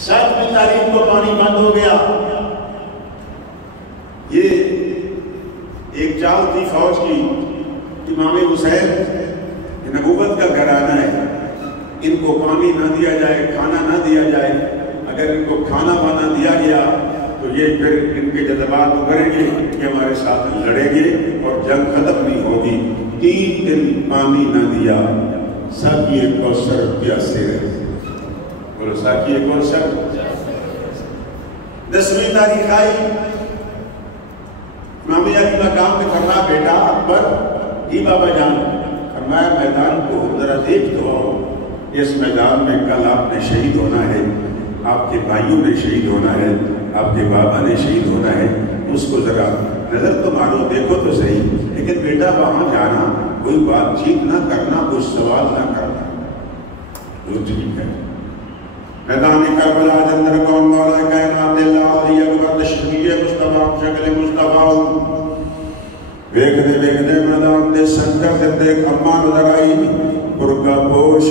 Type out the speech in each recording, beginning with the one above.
7ویں تاریخ کو پانی بند ہو گیا. یہ ایک چال تھی فوج کی. امام حسین نبوت کا گھرانہ ہے، ان کو پانی نہ دیا جائے، کھانا نہ دیا جائے. اگر ان کو کھانا وانا دیا گیا تو یہ پھر ان کے جذبات ابھریں گے کہ ہمارے ساتھ لڑیں گے اور جنگ ختم نہیں ہوگی. 3 دن پانی نہ دیا. ساقی کوثر پیاسے رہے. بولو ساقی کوثر. 10ویں تاریخ آئی. امام علی مقام میں فرمایا بیٹا اکبر جی بابا جان، فرمایا میدان کو ذرا دیکھ دو. اس میدان میں کل آپ نے شہید ہونا ہے، آپ کے بھائیوں نے شہید ہونا ہے، آپ کے بابا نے شہید ہونا ہے. اس کو ذرا نظر تو مارو، دیکھو تو صحیح. لیکن بیٹا وہاں جانا، کوئی بات چیت نہ کرنا، کوئی سوال نہ کرنا. جو ٹھیک ہے. میدان کربلا جندر کون مولا کائنات اللہ علی اکبر تشریع مصطفیٰ شکل مصطفیٰ. دیکھنے میدان دے سنگر سے دیکھ اما نظر آئی. برگا پوش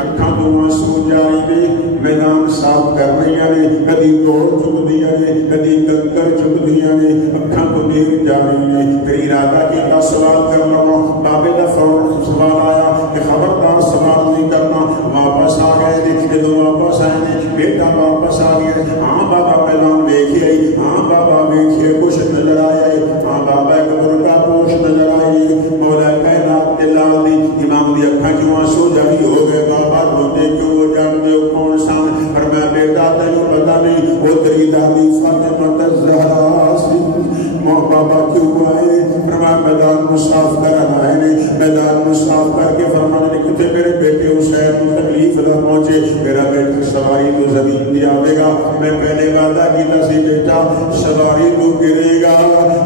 اکھاں تو آنسو جاری نے. میدان صاف کر رہی نے، کدی توڑ چک دیا نے، کدی کنکر چک دیا نے. اکھاں تو دیر جاری نے. پھر ارادہ کیا سوال کر لو. بابے دا فوراً سوال آیا کہ خبردار سوال نہیں کرنا. واپس آ گئے نے. جدو واپس آئے نے بیٹا واپس آ گیا. ہاں بابا میدان دیکھے آئی. ہاں بابا دیکھیے کچھ نظر آیا. ہاں بابا ایک برگا پوش نظر آئی. مولا کائنات اللہ دی امام دی اکھاں کیوں آنسو جاری ہو گئے. بابا روتے کیوں؟ وہ جانتے ہو کون سا؟ اور میں بیٹا تینوں پتا نہیں وہ تیری دادی فاطمہ الزہرا سی. بابا کیوں آئے؟ فرمایا میدان کو صاف کرنا ہے. میدان کو صاف کر کے فرمایا کتے میرے بیٹے حسین کو تکلیف نہ پہنچے. میرا بیٹا سواری تو زمین دے آئے گا. میں پہلے وعدہ کیتا سی بیٹا سواری تو گرے گا.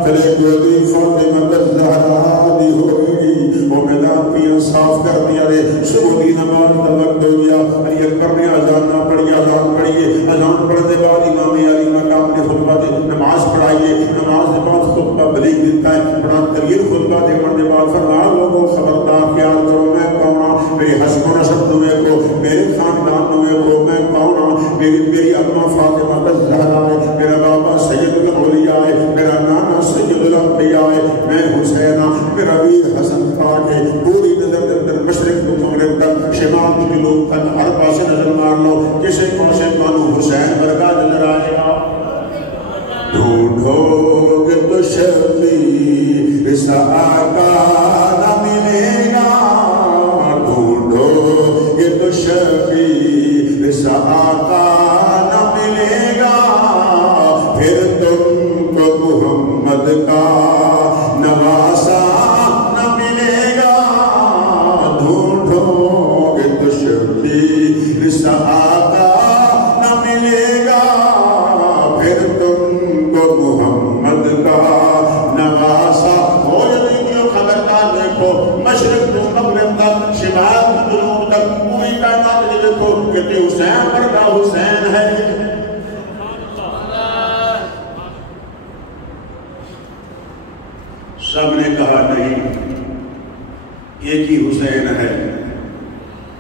تیرے گودی فاطمہ الزہرا دی ہوئے گی. وہ میدان پیا صاف کر دیا رے. صبح کی نماز کا وقت ہو گیا. علی اکبر نے اذان نہ پڑھی. اذان پڑھیے. اذان پڑھنے بعد امام علی مقام نے خطبہ دے نماز پڑھائیے. نماز کے بعد خطبہ بلیغ دیتا ہے. بڑا طویل خطبہ دے پڑھنے بعد فرمایا لوگوں خبردار خیال کرو میں کون ہوں. میرے حسب و نسب تمہیں کو، میرے خاندان تمہیں کو، میں کون ہوں. میری اماں فاطمہ الزہرا ہے. میرا بابا سید الاولیاء ہے. میرا نانا سید الانبیاء ہے. میں حسین ہوں. میرا ویر حسن پاک ہے. پوری نظر در مشرق کو مغرب تک، شمال جنوب تک، ہر پاسے نظر مار لو. کسی کو سے مانو حسین ورگا نظر آئے گا. ڈھونڈو گے تو شبیر اس آقا نہ ملے گا. ڈھونڈو گے تو شبیر اس آقا نہ ملے گا. پھر تم کو محمد کا نواسا نہ ملے گا. ڈھونڈو گے تو شبیر اس آقا نہ ملے گا. پھر تم کو محمد کا نواسا ہو جائے. خبردار دیکھو مشرق تو مغرب تک، شمال جنوب تک، پوری کائنات دیکھو کہ حسین ورگا حسین ہے. سب نے کہا نہیں، ایک ہی حسین ہے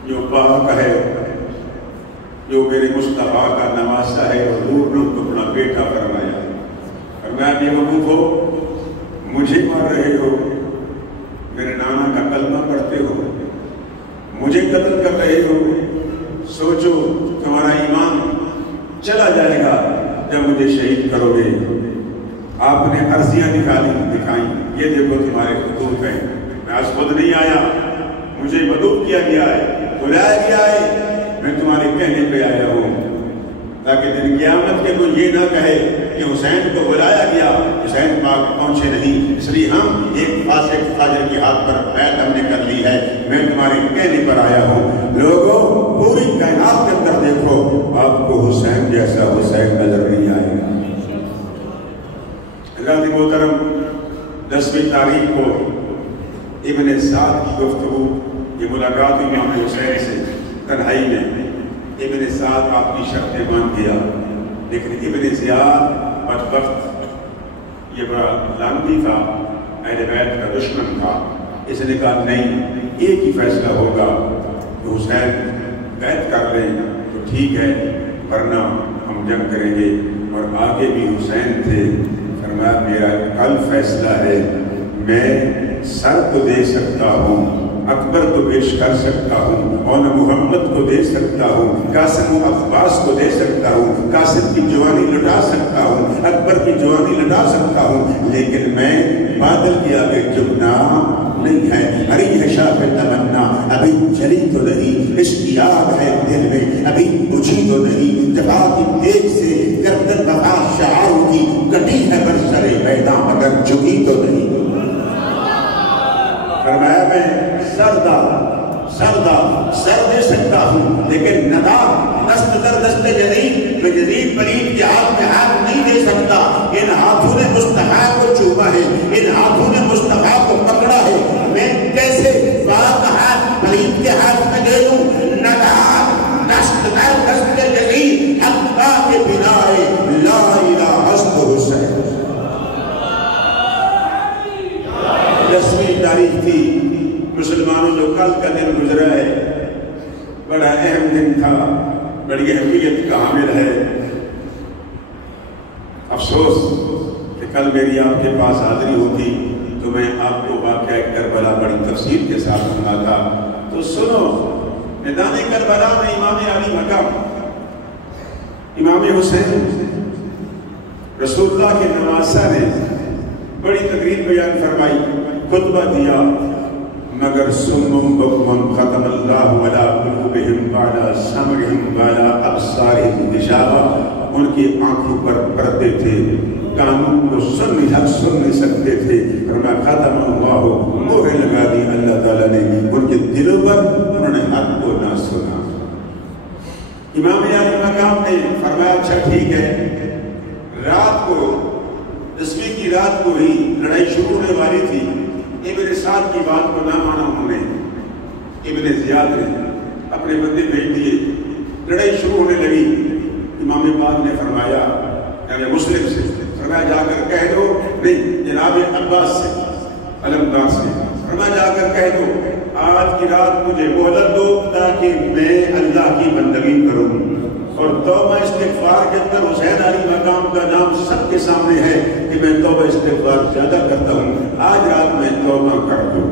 جو پاک ہے، جو میرے مصطفیٰ کا نواسا ہے. اور حضور نے کو اپنا بیٹا فرمایا. اور میں بے وقوف ہو، مجھے مار رہے ہو، میرے نانا کا کلمہ پڑھتے ہو، مجھے قتل کر رہے ہو. سوچو تمہارا ایمان چلا جائے گا جب مجھے شہید کرو گے. آپ نے عرضیاں دکھائیں. یہ دیکھو تمہارے خطوط ہیں. میں آج خود نہیں آیا، مجھے مدعو کیا گیا ہے، بلایا گیا ہے. میں تمہارے کہنے پہ آیا ہوں تاکہ دن قیامت کے کوئی یہ نہ کہے کہ حسین کو بلایا گیا، حسین پاک پہنچے نہیں. اس لیے ہم ایک فاسق فاجر کے ہاتھ پر بیعت ہم نے کر لی ہے. میں تمہارے کہنے پر آیا ہوں. لوگوں پوری کائنات کے اندر دیکھو، آپ کو حسین جیسا حسین نظر نہیں آئے گا. حضرت محترم 10ویں تاریخ کو ابن سعد کی گفتگو، یہ ملاقات امام حسین سے تنہائی میں. ابن سعد آپ کی شرطیں مان گیا، لیکن ابن زیاد بدبخت، یہ بڑا لعنتی تھا، اہل بیت کا دشمن تھا. اس نے کہا نہیں، ایک ہی فیصلہ ہوگا کہ حسین بیعت کر لیں تو ٹھیک ہے، ورنہ ہم جنگ کریں گے. اور آگے بھی حسین تھے. فرمایا میرا کل فیصلہ ہے، میں سر تو دے سکتا ہوں، اکبر کو پیش کر سکتا ہوں، اور محمد کو دے سکتا ہوں، قاسم و عباس کو دے سکتا ہوں، قاسم کی جوانی لٹا سکتا ہوں، اکبر کی جوانی لٹا سکتا ہوں، لیکن میں بادل کے آگے جھکنا نہیں ہے. ارے ہے شاہ تمنا ابھی جلی تو نہیں، عشق کی آگ ہے دل میں ابھی بجھی تو نہیں، جفا کی تیز سے گردن وفا شعاروں کی کٹی ہے برسر میداں مگر جھکی تو نہیں. فرمایا میں سر دے سکتا ہوں، لیکن ندا دست در دست جدید میں جدید پلید کے ہاتھ میں ہاتھ نہیں دے سکتا. ان ہاتھوں نے مصطفیٰ کو چوما ہے، ان ہاتھوں نے مصطفیٰ کو پکڑا ہے، میں کیسے بات ہاتھ پلید کے ہاتھ میں دے دوں. ندا دست در دست جدید حقا کے بنائے لا الہ حسن حسین. 10ویں تاریخ تھی مسلمانوں جو کل کا دن گزرا ہے، بڑا اہم دن تھا، بڑی اہمیت کا حامل ہے. افسوس کہ کل میری آپ کے پاس حاضری ہوتی تو میں آپ کو واقعہ کربلا بڑی تفصیل کے ساتھ سناتا. تو سنو، میدان کربلا میں امام علی مقام امام حسین رسول اللہ کے نواسہ نے بڑی تقریر بیان فرمائی، خطبہ دیا. مگر سمم بکمن ختم اللہ علی قلوبہم وعلی سمعہم وعلی ابصارہم غشاوہ. ان کی آنکھوں پر پردے تھے، کانوں کو سن نہیں سکتے تھے. فرمایا ختم اللہ، مہر لگا دی اللہ تعالیٰ نے ان کے دلوں پر، انہوں نے حق کو نہ سنا. امام علی مقام نے فرمایا اچھا ٹھیک ہے. رات کو 10ویں کی رات کو ہی لڑائی شروع ہونے والی تھی. ابن سعد کی بات کو نہ مانا انہوں نے. ابن زیاد نے اپنے بندے بھیج دیے، لڑائی شروع ہونے لگی. امام پاک نے فرمایا، یعنی مسلم سے فرمایا جا کر کہہ دو، نہیں جناب عباس سے، علمدار سے فرمایا جا کر کہہ دو آج کی رات مجھے مہلت دو تاکہ میں اللہ کی بندگی کروں. اور توبہ استغفار کے اندر حسین علی مقام کا نام سب کے سامنے ہے کہ میں توبہ استغفار زیادہ کرتا ہوں. آج رات میں توبہ کر دوں.